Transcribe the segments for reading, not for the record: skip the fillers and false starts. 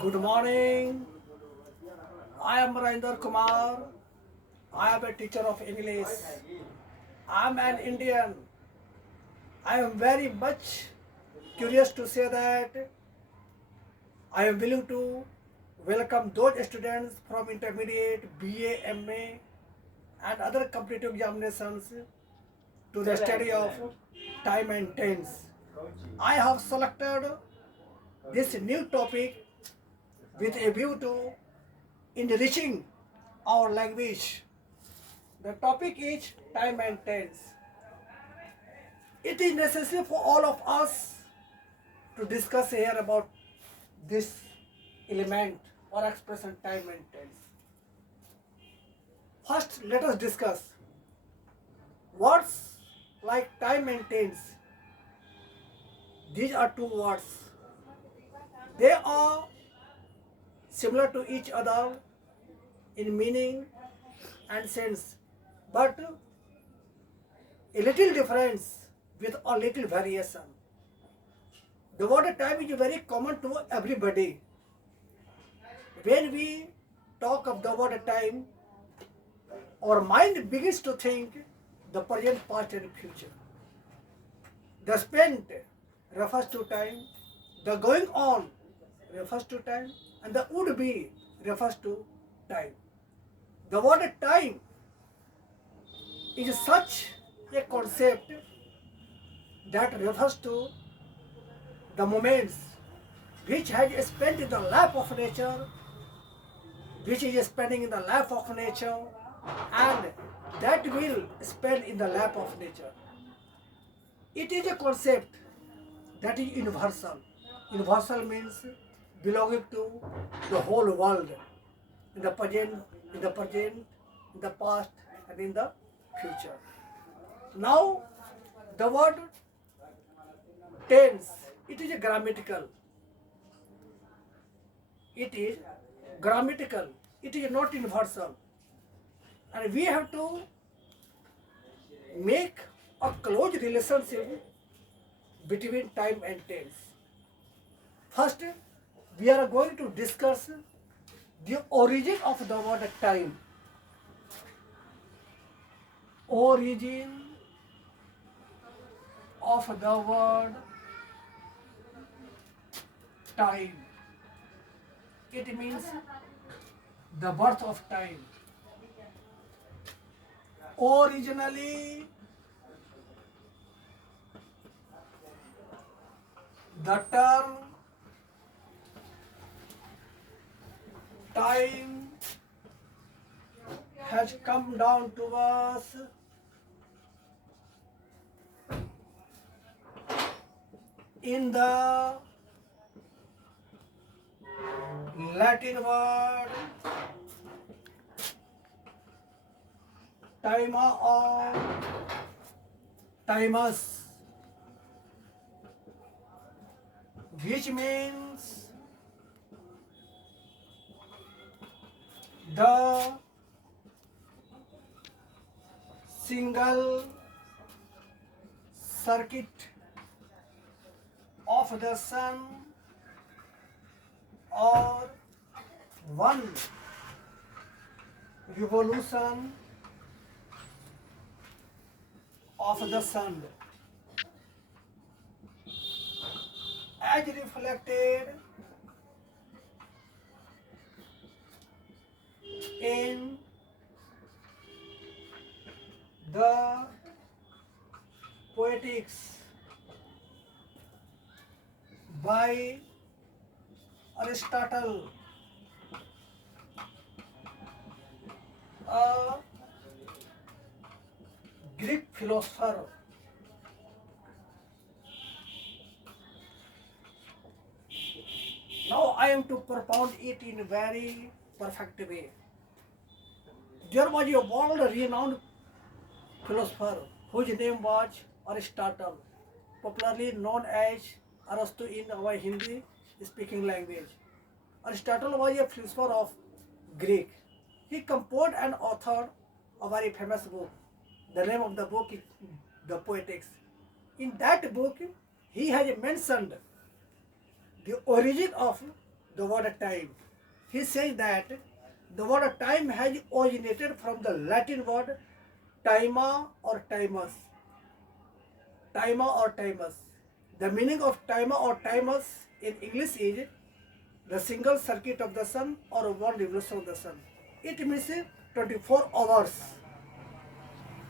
Good morning. I am Rajendra Kumar. I am a teacher of English. I am an Indian. I am very much curious to say that I am willing to welcome those students from intermediate, BA, MA, and other competitive examinations to the study of time and tense. I have selected this new topic with a view to enriching our language. The topic is time and tense. It is necessary for all of us to discuss here about this element or expression time and tense. First, let us discuss words like time and tense. These are two words. They are similar to each other in meaning and sense, but a little difference with a little variation. The word time is very common to everybody. When we talk of the word time, our mind begins to think the present, past, and future. The spent refers to time, the going on refers to time, and the would be refers to time. The word time is such a concept that refers to the moments which has spent in the lap of nature, which is spending in the lap of nature, and that will spend in the lap of nature. It is a concept that is universal. Universal means belonging to the whole world, in the present, in the past, and in the future. Now, the word tense, it is a grammatical. It is grammatical. It is not universal. And we have to make a close relationship between time and tense. First, we are going to discuss the origin of the word time. Origin of the word time. It means the birth of time. Originally, the term time has come down to us in the Latin word timer or timus, which means the single circuit of the sun or one revolution of the sun as reflected in the poetics by Aristotle, a Greek philosopher. Now I am to propound it in a very perfect way. There was a world-renowned philosopher whose name was Aristotle, popularly known as Arastu in our Hindi speaking language. Aristotle was a philosopher of Greek. He composed and authored a very famous book. The name of the book is The Poetics. In that book, he has mentioned the origin of the word time. He says that the word time has originated from the Latin word "tima" or "timus." "Tima" or "timus." The meaning of "tima" or "timus" in English is the single circuit of the sun or one revolution of the sun. It means 24 hours.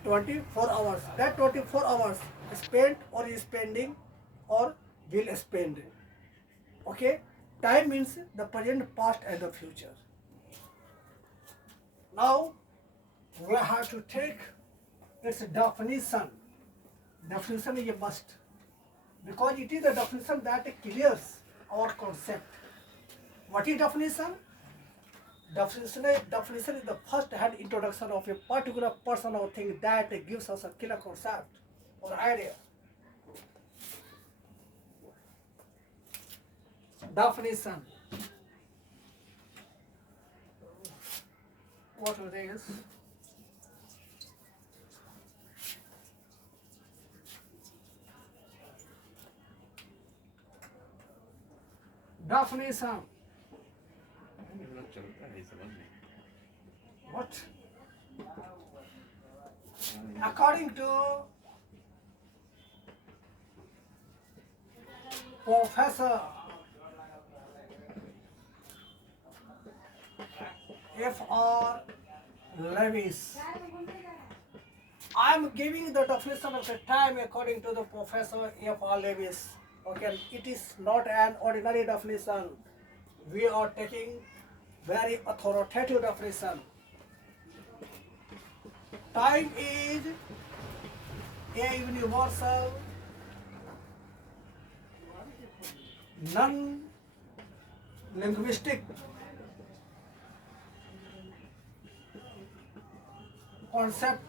24 hours. That 24 hours spent or is spending or will spend. Okay? Time means the present, past and the future. Now we have to take its definition. Definition is a must because it is the definition that clears our concept. What is definition? Definition is the first-hand introduction of a particular person or thing that gives us a clear concept or idea. Definition. What it is? Definition. What? According to Professor F.R. Lewis, I am giving the definition of the time according to the Professor F.R. Lewis. Okay, it is not an ordinary definition. We are taking very authoritative definition. Time is a universal, non-linguistic concept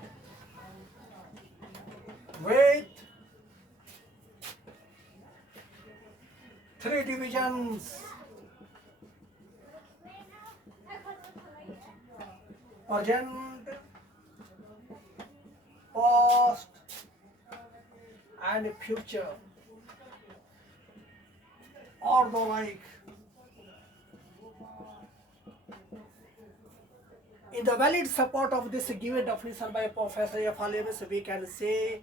with three divisions: present, past, and future, or the like. In the valid support of this given definition by Professor F. Lewis, we can say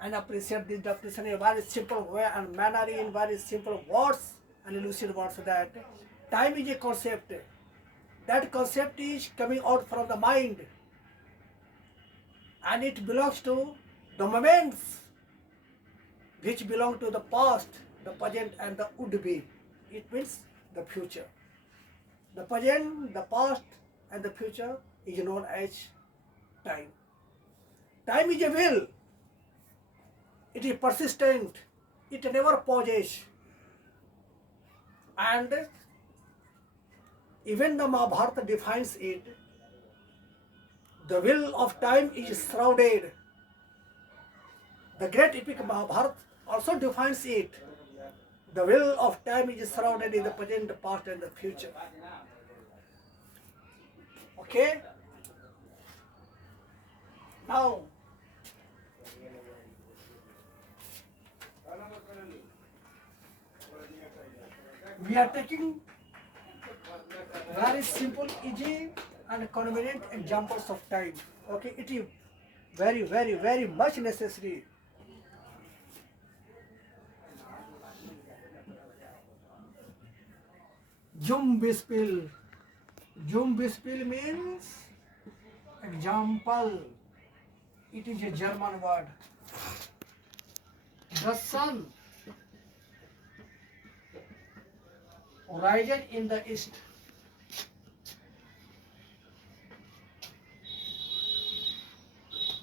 and appreciate this definition in a very simple way and manner, in very simple words and lucid words, that time is a concept. That concept is coming out from the mind and it belongs to the moments which belong to the past, the present and the would be. It means the future. The present, the past and the future is known as time. Time is a will. It is persistent. It never pauses. And even the Mahabharata defines it. The will of time is shrouded. The great epic Mahabharata also defines it. The will of time is shrouded in the present, the past and the future. Okay? Now, we are taking very simple, easy and convenient examples of time. Okay, it is very, very, very much necessary. Zum Beispiel. Zum Beispiel means example. It is a German word. The sun rises in the east.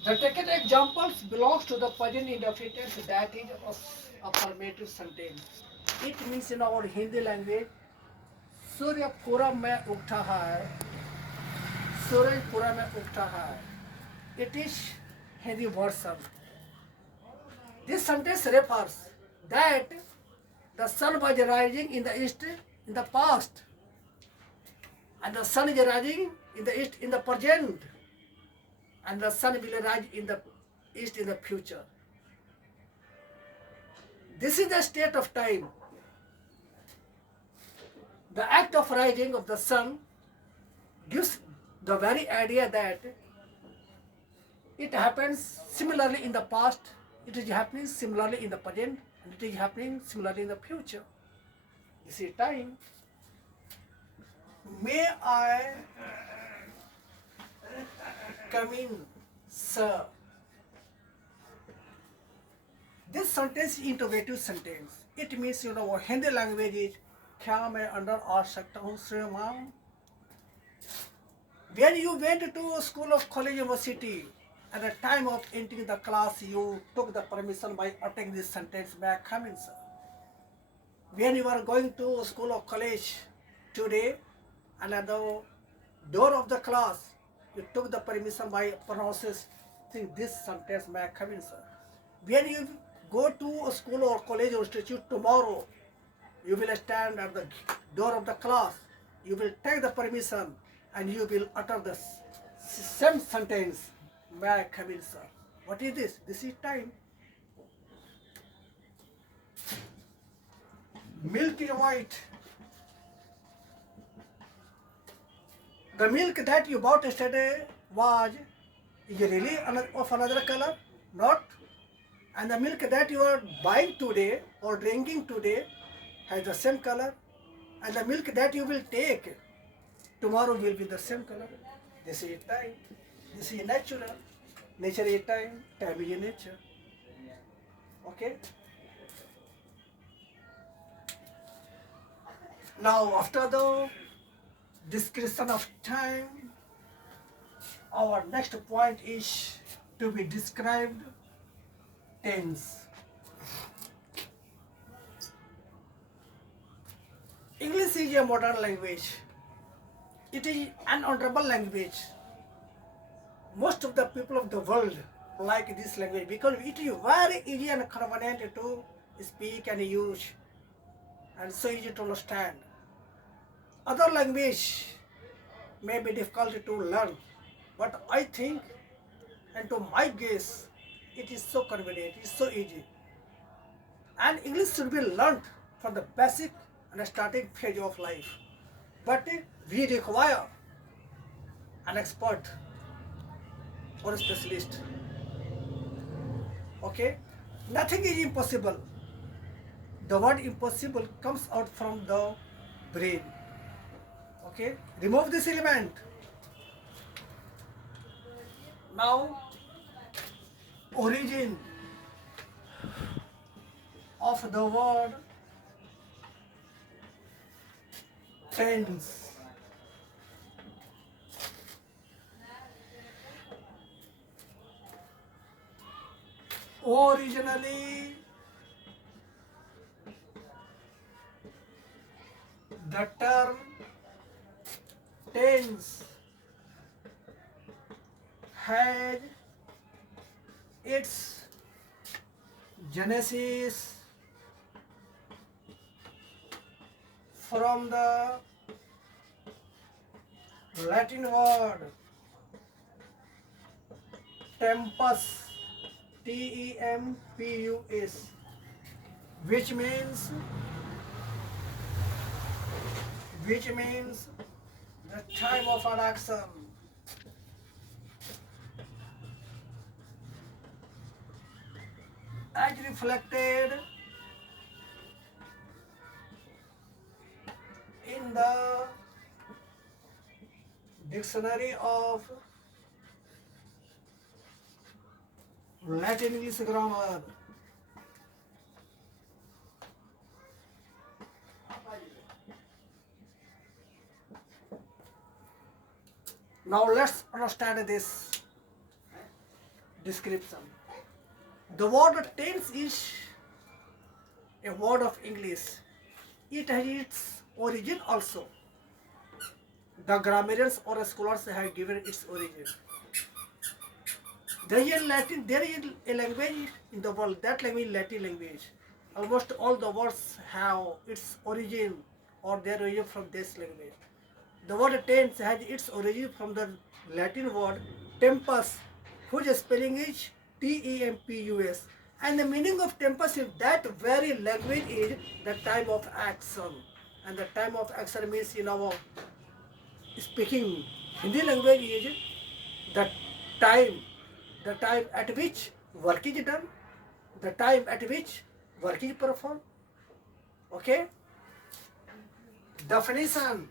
The taken examples belongs to the present indefinite, that is affirmative sentence. It means in our Hindi language, सूर्य पूरब में उगता है, सूरज पूरब में उगता है. It is Hindi version. This sentence refers that the sun was rising in the east in the past, and the sun is rising in the east in the present, and the sun will rise in the east in the future. This is the state of time. The act of rising of the sun gives the very idea that it happens similarly in the past, it is happening similarly in the present, and it is happening similarly in the future. This is time. May I come in, sir? This sentence is interrogative sentence. It means Hindi language is क्या मैं अंदर आ सकता हूँ श्रीमान? When you went to a school of college university, at the time of entering the class, you took the permission by uttering this sentence, may I come in, sir? When you are going to a school or college today, and at the door of the class, you took the permission by pronouncing this sentence, may I come in, sir? When you go to a school or college or institute tomorrow, you will stand at the door of the class, you will take the permission, and you will utter the same sentence, may I come in, sir? What is this? This is time. Milk is white. The milk that you bought yesterday is really of another color? Not. And the milk that you are buying today or drinking today has the same color. And the milk that you will take tomorrow will be the same color. This is time. This is natural. Nature is time. Time is nature. Okay? Now, after the description of time, our next point is to be described tense. English is a modern language. It is an honorable language. Most of the people of the world like this language because it is very easy and convenient to speak and use, and so easy to understand. Other language may be difficult to learn, but I think, and to my guess, it is so convenient, it is so easy. And English should be learned from the basic and starting phase of life. But we require an expert or a specialist. Okay? Nothing is impossible. The word impossible comes out from the brain. Okay? Remove this element. Now, origin of the word tense. Originally, the term tense had its genesis from the Latin word tempus, Tempus, which means the time of an action. As reflected in the dictionary of Latin English grammar. Now let's understand this description. The word tense is a word of English. It has its origin also. The grammarians or scholars have given its origin. There is a language in the world, that language is Latin language. Almost all the words have its origin or their origin from this language. The word tense has its origin from the Latin word tempus, whose spelling is Tempus. And the meaning of tempus in that very language is the time of action. and the time of action means in our speaking Hindi language is the time, the time at which work is done, the time at which work is performed. Okay? Definition.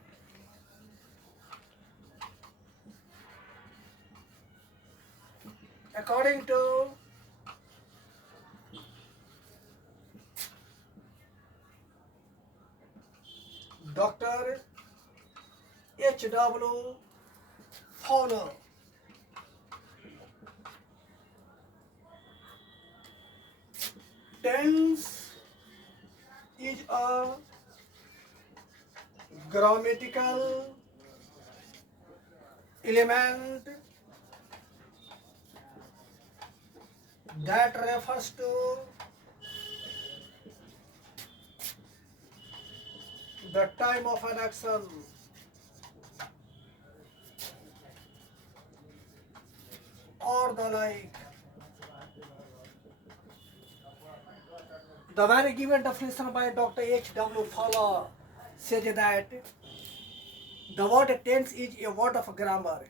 According to Dr. H.W. Fowler, tense is a grammatical element that refers to the time of an action or the like. The very given definition by Dr. H.W. Fowler says that the word tense is a word of grammar.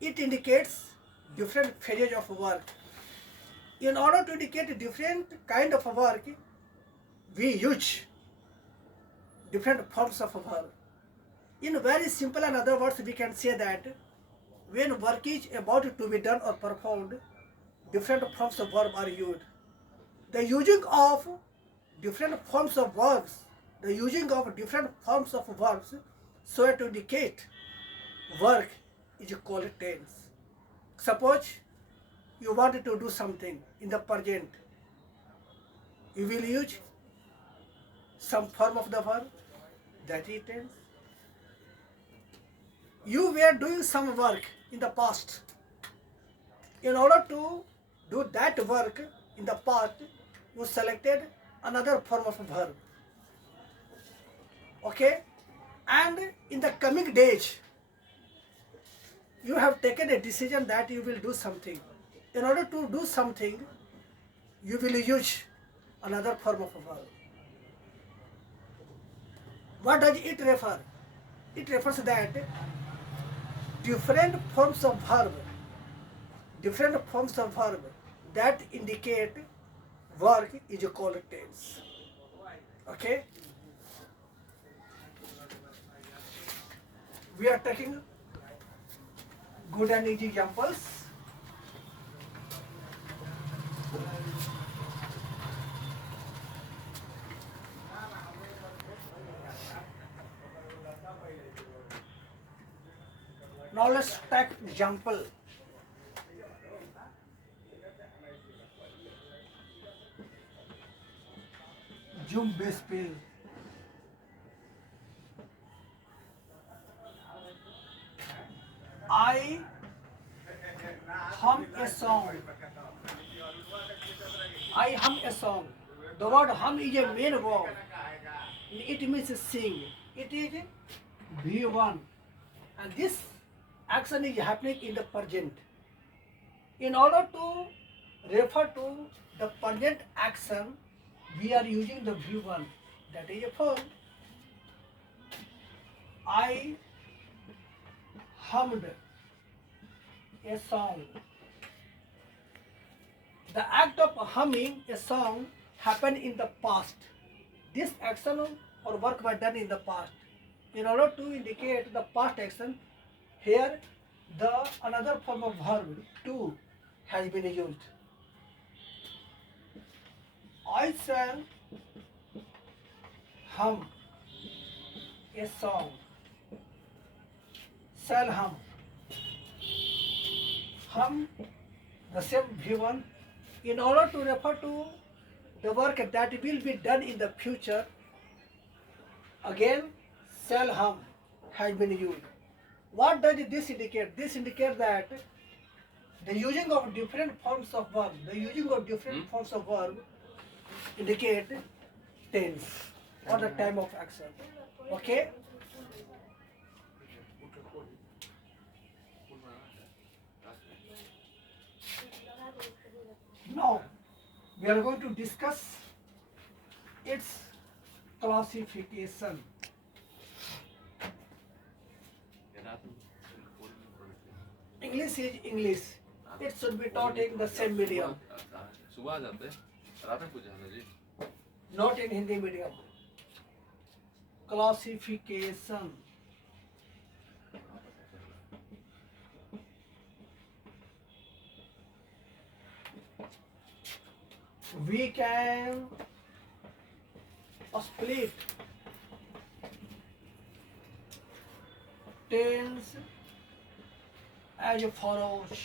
It indicates different phases of work. In order to indicate different kind of work, we use different forms of verb. In very simple and other words, we can say that when work is about to be done or performed, different forms of verb are used. The using of different forms of verbs, so to indicate work is called tense. Suppose you wanted to do something in the present, you will use some form of the verb, that is tense. You were doing some work in the past. In order to do that work in the past, you selected another form of verb. Okay? And in the coming days, you have taken a decision that you will do something. In order to do something, you will use another form of verb. What does it refer? It refers that different forms of verb that indicate work is called tense. Okay? We are taking good and easy examples. Now let's take example. Zum Beispiel. I hum a song. I hum a song. The word hum is a main verb. It means sing. It is V1. And this action is happening in the present. In order to refer to the present action, we are using the V1. That is a verb. I hummed a song. The act of humming a song happened in the past. This action or work was done in the past. In order to indicate the past action, here the another form of verb to has been used. I shall hum a song. Shall hum. Hum, the same V1. In order to refer to the work that will be done in the future, again shall hum has been used. What does this indicate? This indicates that the using of different forms of verb, indicate tense or the time of action. Okay? Now we are going to discuss its classification. English is English. It should be taught in the same medium, सुबह आ जाते रात में पूछा था जी not in Hindi medium. Classification. We can split tense as follows.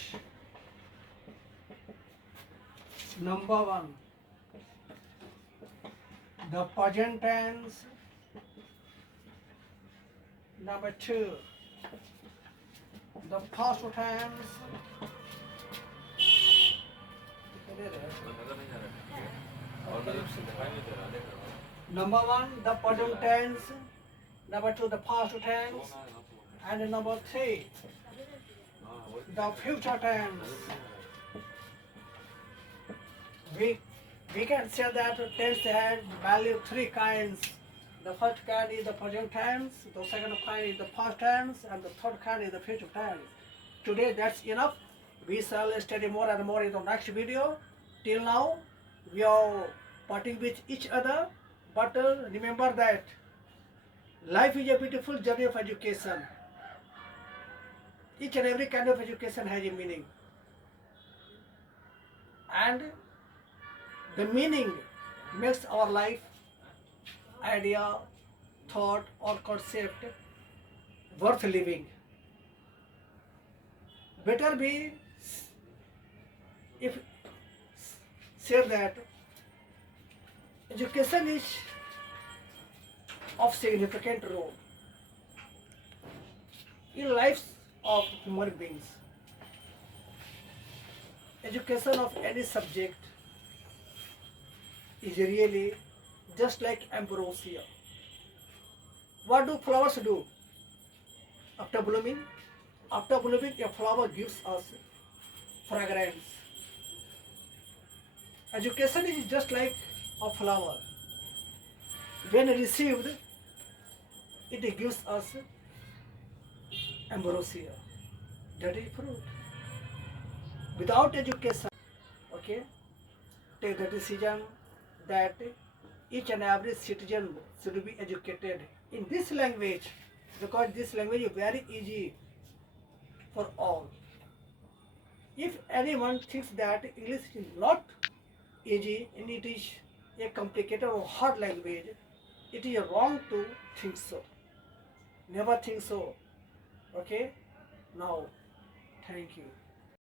Number one, the present tense. Number two, the past tense. नजर नहीं आ रहा और नजर से दिखाई नहीं दे रहा देख रहा हूँ Number one, the present tense. Number two, the past tense. And number three, the future tense. We can say that tense has value three kinds. The first kind is the present tense, the second kind is the past tense, and the third kind is the future tense. Today that's enough. We shall study more and more in the next video. Till now, we are parting with each other, but remember that life is a beautiful journey of education. Each and every kind of education has a meaning. And the meaning makes our life, idea, thought or concept worth living. Better be if say that education is of significant role in lives of human beings. Education of any subject is really just like ambrosia. What do flowers do after blooming? After blooming, a flower gives us fragrance. Education is just like a flower. When received, it gives us ambrosia, that is fruit. Without education, okay, take the decision that each and every citizen should be educated in this language, because this language is very easy for all. If anyone thinks that English is not easy and it is a complicated or hard language, it is wrong to think so. Never think so. Okay? Now, thank you.